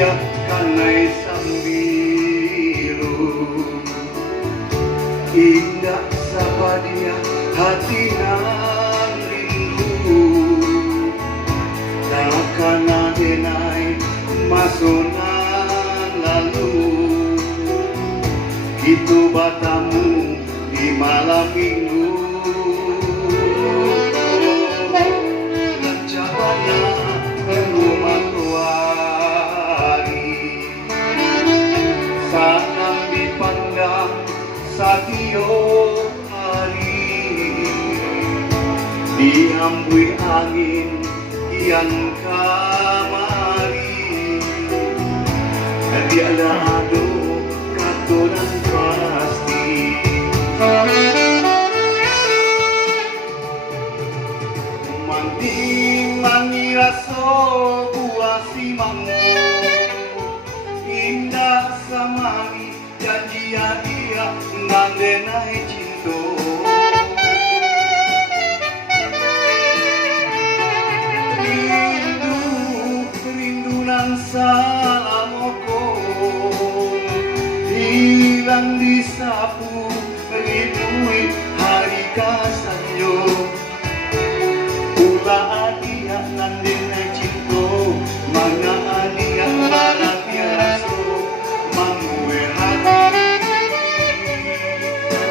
dia kanai sambilu indah sabadia hati nan rindu takkan denai masunan lalu itu batamu di malam minggu rencana rumah tuari sangat dipandang setiap hari dihambui angin kian kamari tiada ado katuran pasti manting mangiraso buah simango indah samani janji dia nandenai cinta rindu nan salamoko hilang disapu ribui hari kasanyo ula adia nandenai cinta mana adia para biaso mangue hati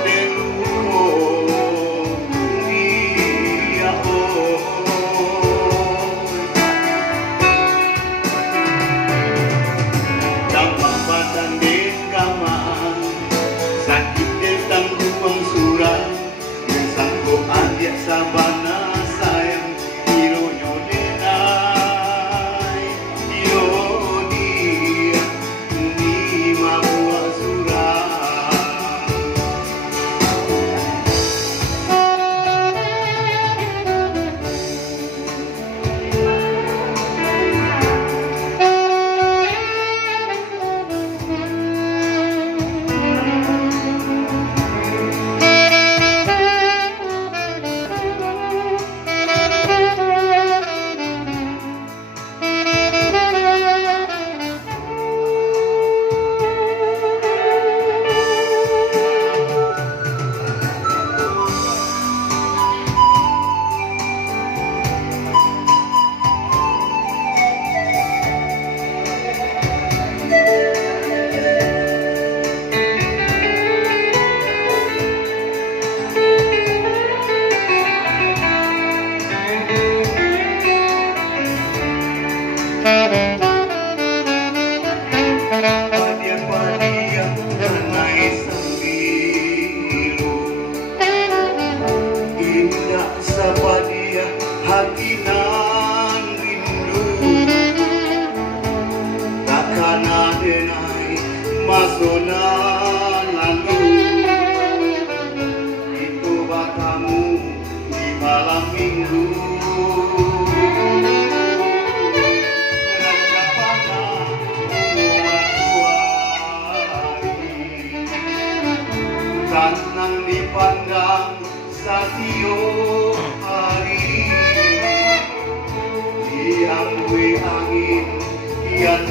deluko dia dampak badan den kamaan sakit tentang ruang surat yang sanggup adia sabana sayang ironyo denai ironia ni mabuah surat Padia kanai sambilu indah sabadia hati nan rindu takkan denai masunan lalu itu batamu di malam minggu sanang dipandang setiap hari dihambui angin kian